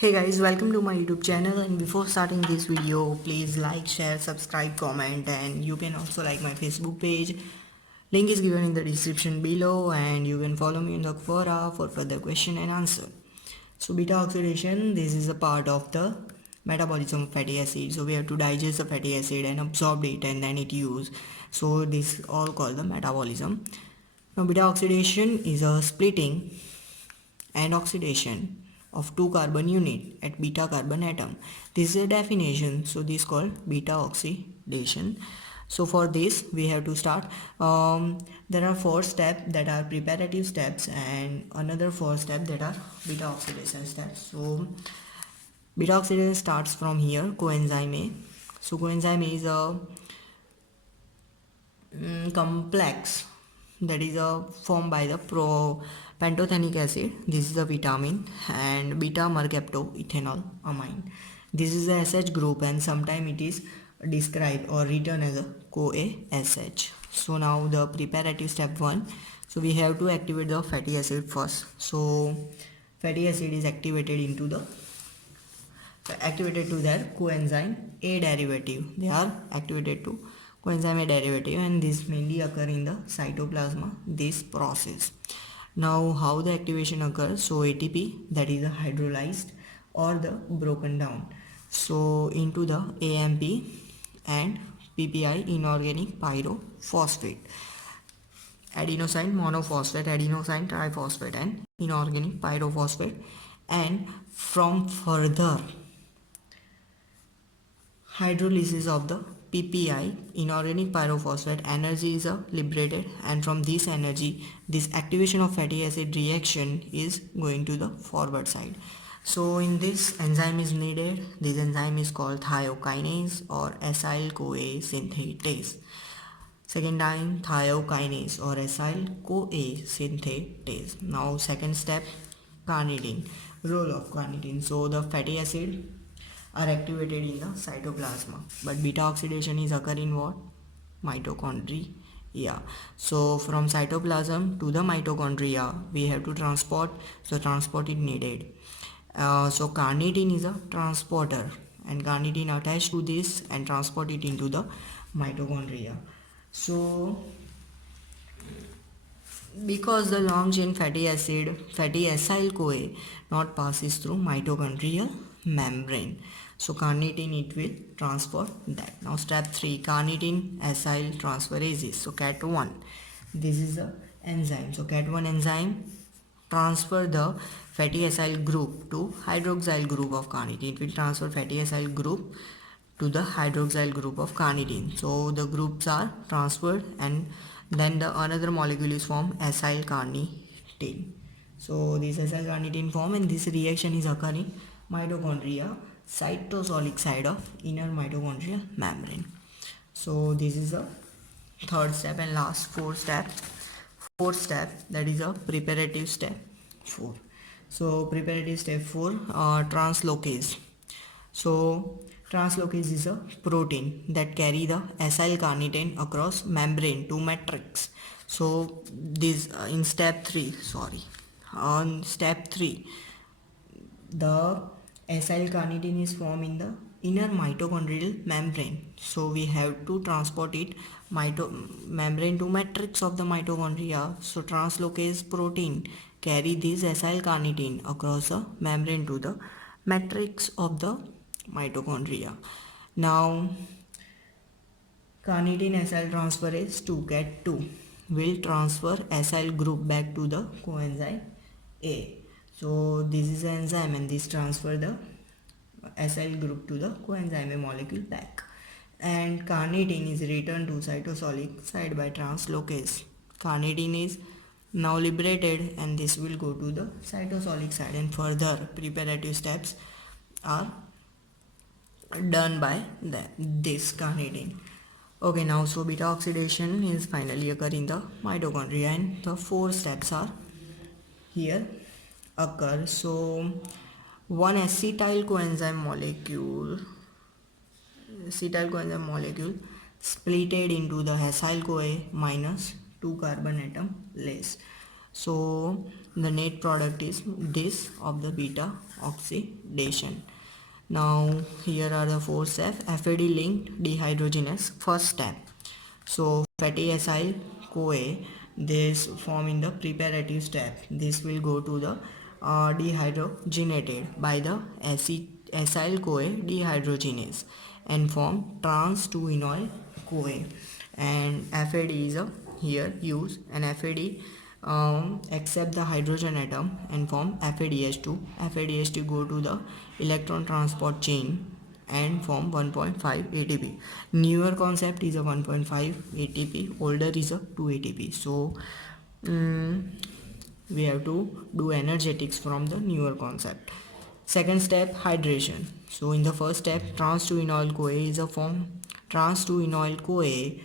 Hey guys, welcome to my YouTube channel, and before starting this video, please like, share, subscribe, comment, and you can also like my Facebook page. Link is given in the description below, and you can follow me in the Quora for further question and answer. So beta oxidation, this is a part of the metabolism of fatty acid. So we have to digest the fatty acid and absorb it and then it use. So this all called the metabolism. Now beta oxidation is a splitting and oxidation of two carbon unit at beta carbon atom. This is a definition, so this is called beta oxidation. So for this we have to start. There are four steps that are preparative steps and another four steps that are beta oxidation steps. So beta oxidation starts from here, coenzyme A. So coenzyme A is a complex that is formed by the pantothenic acid. This is a vitamin and beta mercaptoethanol amine. This is a SH group and sometimes it is described or written as a CoA SH. So now the preparative step 1. So we have to activate the fatty acid first. So fatty acid is activated to their coenzyme A derivative. They are activated to coenzyme A derivative, and this mainly occur in the cytoplasm, this process. Now how the activation occurs? So ATP, that is hydrolyzed or the broken down, so into the AMP and PPI, inorganic pyrophosphate, adenosine monophosphate, adenosine triphosphate, and inorganic pyrophosphate. And from further hydrolysis of the PPI, inorganic pyrophosphate, energy is liberated, and from this energy this activation of fatty acid reaction is going to the forward side. So in this enzyme is needed. This enzyme is called thiokinase or acyl-CoA synthetase. Second time, thiokinase or acyl-CoA synthetase. Now second step, carnitine, role of carnitine. So the fatty acid are activated in the cytoplasm, but beta oxidation is occurring in what? Mitochondria. So from cytoplasm to the mitochondria we have to transport, so transport is needed. So carnitine is a transporter, and carnitine attached to this and transport it into the mitochondria. So because the long chain fatty acyl-CoA not passes through mitochondrial membrane, so carnitine it will transfer that. Now step 3, carnitine acyltransferases. So cat1, this is the enzyme. So cat1 enzyme transfer the fatty acyl group to hydroxyl group of carnitine. It will transfer fatty acyl group to the hydroxyl group of carnitine. So the groups are transferred, and then the another molecule is formed, acyl carnitine. So this acyl carnitine form, and this reaction is occurring mitochondria, cytosolic side of inner mitochondrial membrane. So this is the third step and last fourth step, that is a preparative step 4. So preparative step 4, translocase. So translocase is a protein that carry the acyl carnitine across membrane to matrix. So this in step 3, on step 3, the acyl carnitine is formed in the inner mitochondrial membrane. So we have to transport it membrane to matrix of the mitochondria. So translocase protein carry this acyl carnitine across the membrane to the matrix of the mitochondria. Now carnitine acyltransferase 2 cat2 will transfer acyl group back to the coenzyme A. So this is an enzyme, and this transfer the acyl group to the coenzyme A molecule back, and carnitine is returned to cytosolic side by translocase. Carnitine is now liberated, and this will go to the cytosolic side, and further preparative steps are done by this carnitine. Okay, now so beta oxidation is finally occur in the mitochondria, and the 4 steps are here occur. So one acetyl coenzyme molecule splitted into the acyl CoA minus 2 carbon atom less. So the net product is this of the beta Beta-Oxidation. Now here are the four steps. FAD linked dehydrogenase, first step. So fatty acyl CoA, this form in the preparative step. This will go to the dehydrogenated by the acyl CoA dehydrogenase and form trans 2-enol CoA. And FAD is a here use, and FAD accept the hydrogen atom and form FADH2. FADH2 go to the electron transport chain and form 1.5 ATP. Newer concept is a 1.5 ATP, older is a 2 ATP. So we have to do energetics from the newer concept. Second step, hydration. So in the first step, trans 2-enol CoA is a form. Trans 2-enol CoA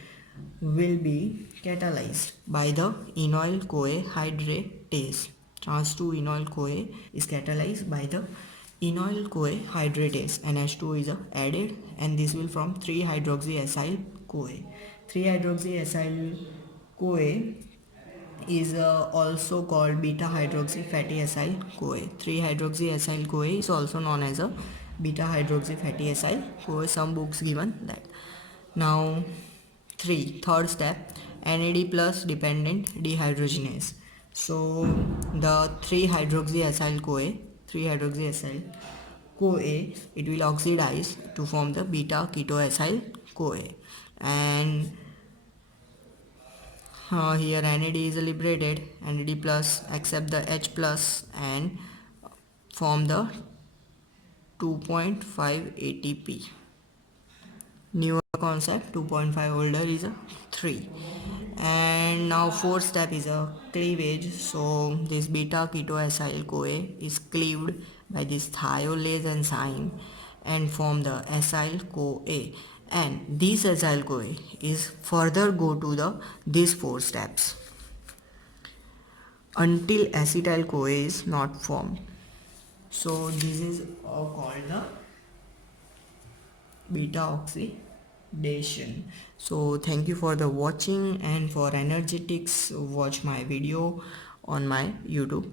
will be catalyzed by the enoyl CoA hydratase. Trans 2-enol CoA is catalyzed by the enoyl CoA hydratase, and H2O is added, and this will form 3-hydroxyacyl CoA. 3-hydroxyacyl CoA is also called beta hydroxy fatty acyl CoA. 3-hydroxyacyl CoA is also known as a beta hydroxy fatty acyl CoA. Some books given that. Now third step, NAD plus dependent dehydrogenase. So the 3-hydroxyacyl CoA, it will oxidize to form the beta ketoacyl CoA, and here NAD is liberated. NAD plus accept the H plus and form the 2.5 ATP. Newer concept, 2.5, older is a 3. And now fourth step is a cleavage. So this beta ketoacyl CoA is cleaved by this thiolase enzyme and form the acyl CoA, and this acyl CoA is further go to the these four steps until acetyl CoA is not formed. So this is called the beta oxidation. So thank you for the watching, and for energetics watch my video on my YouTube.